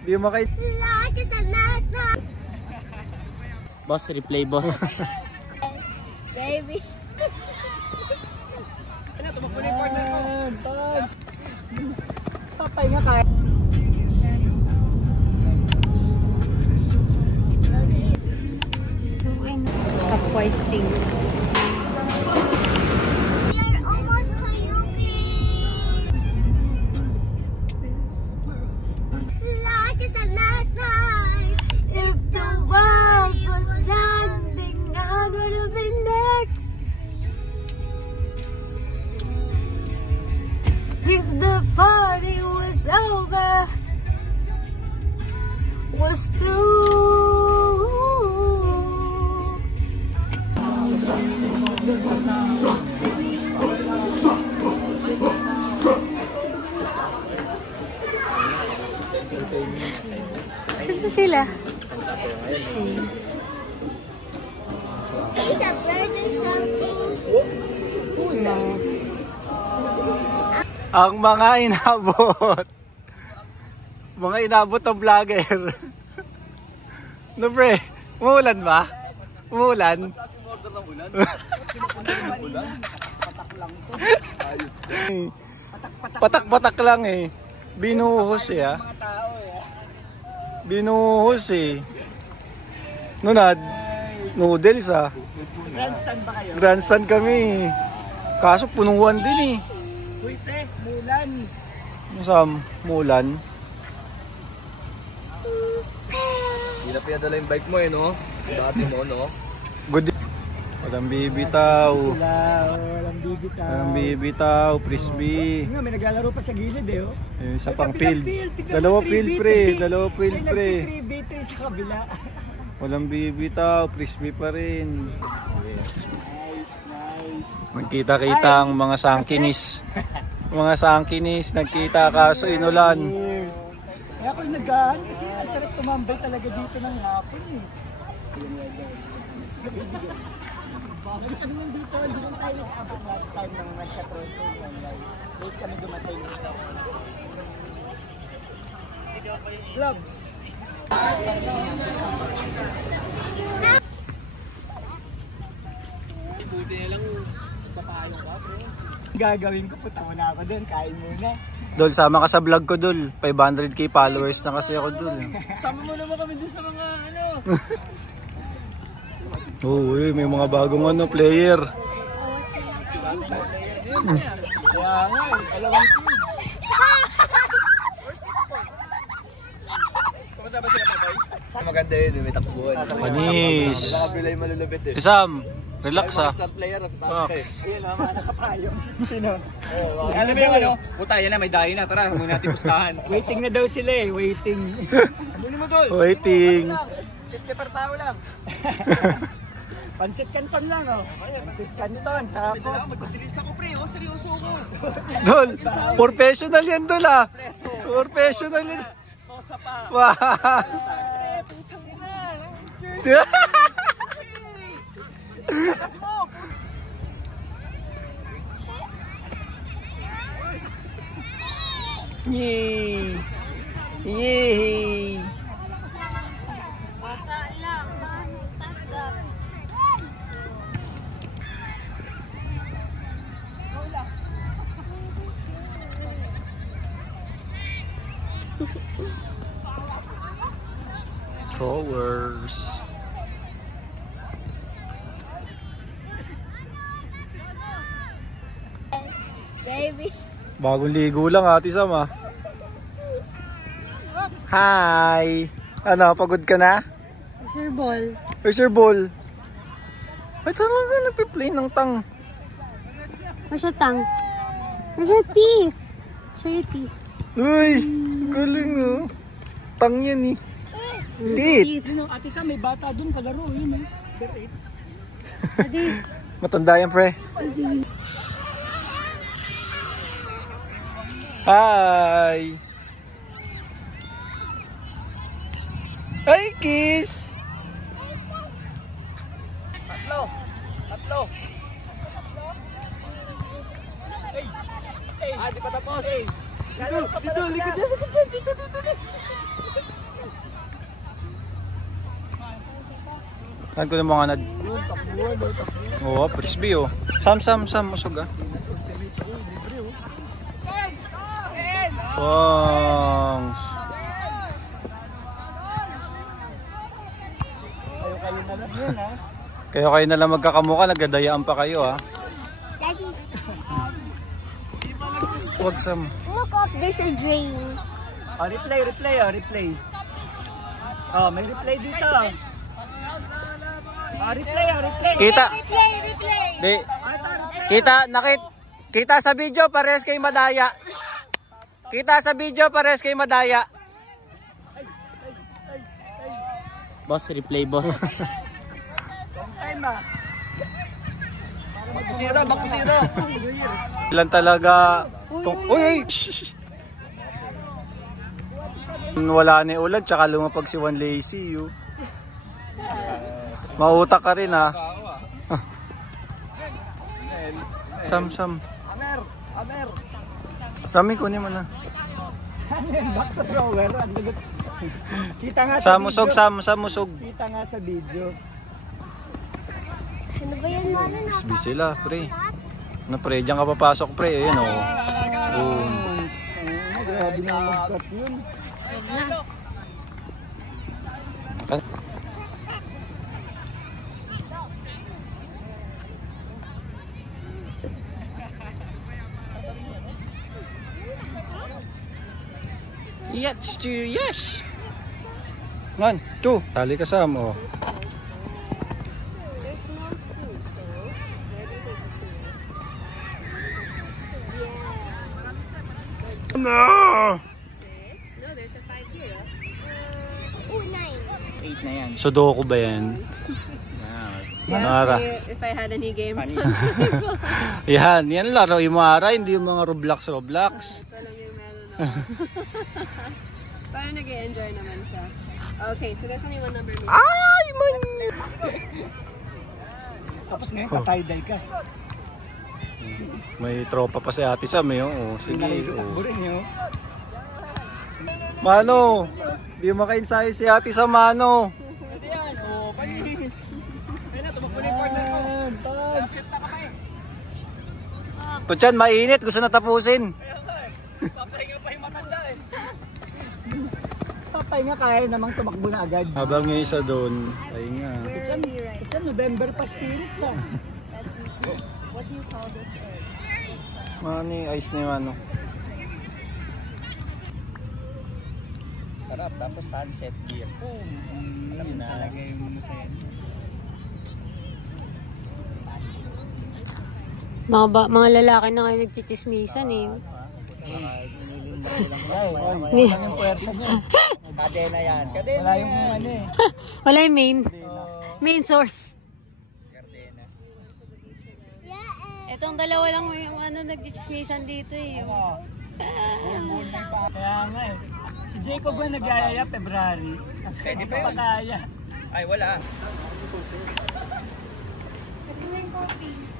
Di mo makita. Boss, replay boss. Baby. Ano, tumakbo na yung partner mo. Boss. Papay nga kaya. Clockwise things. If the party was over, was through. Saan sila? Is a bird or something? No. Ang mga inabot. Mga inabot ng vlogger. No pre, umuulan ba? Umuulan? Patak-patak lang eh. Binuhos eh ah. Binuhos eh. Nunad, noodles ah. Grandstand ba kayo? Grandstand kami. Kaso punuan din eh. Uy, te, mulan. Masam, mulan. Hindi na pinadala yung bike mo eh, no? Dati mo, no? Good. Walang bibitaw. Walang bibitaw. Walang bibitaw, frisbee. Nga, may naglalaro pa sa gilid eh, oh. Yung isa pang field. Dalawa field pre, dalawa field pre. Ay, nagti-3v3 sa kabila. Walang bibitaw, frisbee pa rin. Nice, nice. Magkita-kita ang mga sangkinis. Mga sangkinis, nagkita kaso inulan. Kaya ako nagkaan kasi ang sarap tumambay talaga dito ng hapon eh. Bakit kami nandito? Hindi lang tayo nag-abang last time nang nagka-cross online. Wait kami dumatay nito. Gloves! Buti na lang papaano ka, bro. Gagawin ko, puta ko na ako dun, kain muna. Dol, sama ka sa vlog ko Dol. 500k followers na kasi ako Dol. Sama mo naman kami dun sa mga ano. Oo, may mga bagong ano, player. Kaya nga, alawang team. Kumanda ba sila, Papay? Maganda yun, may takbuhan. Panis. Nakabila yung malulubit eh. Tisam, relax ah. Star player, sa taas ka eh. Ayun naman, nakapayong. Sino? Alam mo yung ano? Puta, yan na, may dahi na. Tara, muna natin pustahan. Waiting na daw sila eh, waiting. Ano mo, Dol? Waiting. 50 per tao lang. Pansit Canton lang oh. Pansit Canton, tsaka Dito lang, magpagdilins ako pre, oh, seryoso ko. Dol, professional yan Dol ah. Professional yan. Tosa pa. Wow. Putang ina. Yay! Yay! Throwers. Baby. Bagong ligo lang Ate Sam ah. Hi! Ano, pagod ka na? Sir Ball. Where's your ball? Ay, talaga nagpiplay ng tang. Where's your tongue? Where's your teeth? Show your teeth. Uy! Galing oh. Tang yan eh. Teeth! Ate Sam, may bata dun kalaro yun eh. Pero Matanda yan pre. Hi! Hi kiss! Tatlo. Hey! Ah, di pa tapos. Hey! Dito, likod dyan, likod dyan, dito. Saan ko ng mga nad... Yun, takbuhan daw, takbuhan. Oo, frisbee oh. Sam, usog ah. Wow. Kayo na lang yun, ha? Kayo na lang magkakamukha, nagdadayaan pa kayo ha. Daddy, Huwag Sam. look up, there's a drain. Oh, replay. Oh, may replay dito. Oh, replay. Kita. Replay. Di. Kita sa video, pares kay Madaya. Boss, replay boss. Time na. Bakusira. Ilan talaga. Uy! Shh. Wala na ulan, tsaka lumapag si Juan Lacy. Mautak ka rin ha. Sam. Amer. Rami, kunin mo na. Back to thrower. Ang lagot. Kita nga sa Samusog, video. samusog. Kita nga sa video. Ano ba yan, Mara? Bisbi sila, pre. Ano pre, diyan ka papasok pre. Ayan o. Boom. Grabe na mag-cut yun. Yes! 1, 2. Tali ka Sam o. There's no two, so where do you take the two? No! 6. No, there's a 5 here. Oh, 9. 8 na yan. Sudoku ba yan? Mara. If I had any games. Yan laro yung Mara, hindi yung mga Roblox. Ito lang yung meron ako. Parang nag-e-enjoy naman siya. Okay, so there's only one number missing. Ay, man! Tapos ngayon, tatay-day ka. May tropa pa si Ate Sam eh. Oh. Sige. Nalitakbo rin yun. Mano, di maka-ensayo si Ate Sam, Mano. Tutyan, mainit. Gusto na tapusin. Papay nga kaya namang tumakbo na agad. Habang yung isa doon, ay nga. Where are we right? Ito, November pa spirits ah. That's what do you call this earth? Mani, ice na yung ano. Sarap, tapos sunset gear. Alam mo talaga yung masaya. Mga lalaki na kayo nagchichismisan eh. Wala yung puwersa niya. Kadena yan. Wala yung ano eh. Wala yung main source. Itong dalawa lang yung nagchichismisan dito eh. Kaya nga eh. Si Jacob nga nag-ayaya February. Hindi pa kaya. Ay, wala. Ito yung coffee.